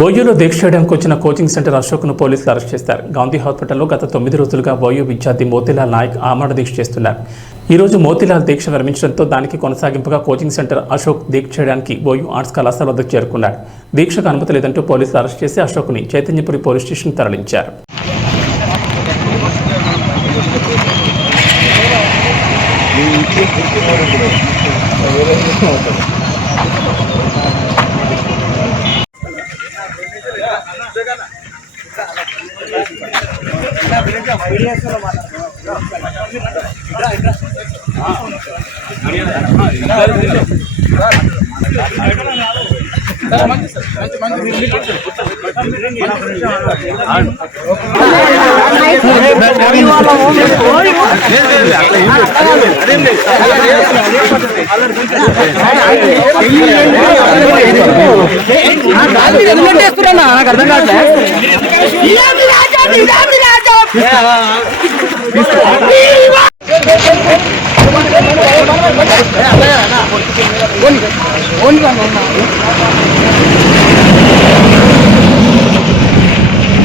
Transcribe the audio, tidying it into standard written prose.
బోయూలో దీక్ష చేయడానికి వచ్చిన coaching centre అశోక్ను పోలీసులు అరెస్ట్ చేశారు. గాంధీ హాస్పిటల్లో గత 9 రోజులుగా బోయూ విద్యార్థి మోతీలాల్ నాయక్ ఆమరణ దీక్ష చేస్తున్నారు. ఈ రోజు మోతీలాల్ దీక్ష విరమించడంతో దానికి కొనసాగింపుగా కోచింగ్ సెంటర్ అశోక్ దీక్ష చేయడానికి బోయూ ఆర్ట్స్ కళాశాల వద్దకు చేరుకున్నాడు. దీక్షకు అనుమతి లేదంటూ పోలీసులు అరెస్ట్ చేసి అశోక్ని చైతన్యపురి పోలీస్ స్టేషన్కి తరలించారు. One.